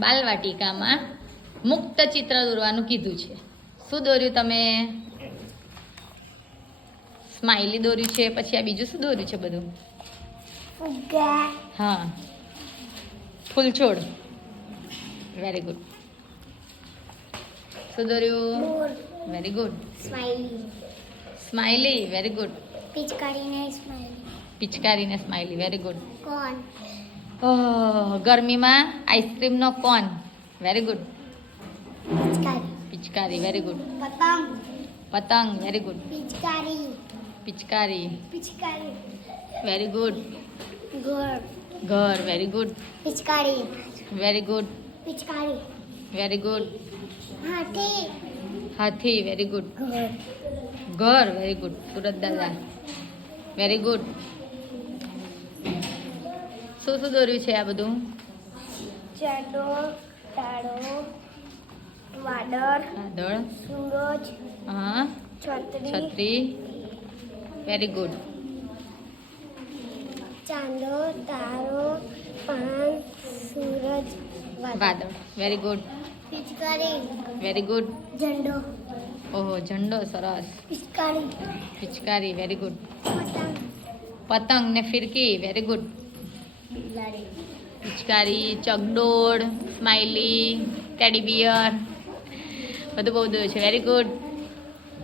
બાલવાટિકામાં મુક્ત ચિત્ર દોરવાનું કીધું છે. શું દોર્યું તમે? સ્માઇલી દોર્યું છે. પછી આ બીજું શું દોર્યું છે બધું? હા, ફૂલછોડ. Very good. શું દોર્યું? Very good. Smiley. Very good. પિચકારીને સ્માઇલી. Very good. ગરમીમાં આઈસ્ક્રીમનો કોન. Very good. પિચકારી. Very good. પતંગ. Very good. પિચકારી. Very good. ઘર. Very good. Very good. Very good. હાથી. Very good. ઘર. Very good. સુરત દાદા. Very good. શું શું દોર્યું છે આ બધું? ચાડો, તાળો, વાદળ, સૂરજ, હા, છત્રી. Very good. ચાંદો, તારો, પાન, સૂરજ, વાદળ. Very good. પિચકારી, વેરી ગુડ. ઝંડો, ઓહો, ઝંડો. સરસ. પિચકારી. Very good. પતંગ ને ફિરકી. Very good. પિચકારી, ચકડોળ, સ્માઇલી, ટેડી બિયર, બધું બહુ દોર્યું છે. Very good.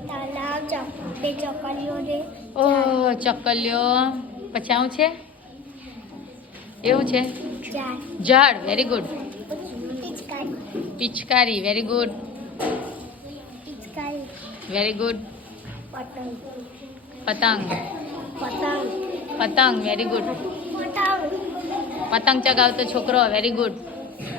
તાલાબ, ચોકલીઓ ને ઓહ, ચકલીઓ. પછી આવું છે, એવું છે, ઝાડ. Very good. પિચકારી. Very good. Very good. પતંગ. પતંગ. Very good. પતંગ ચગાવતો છોકરો. Very good.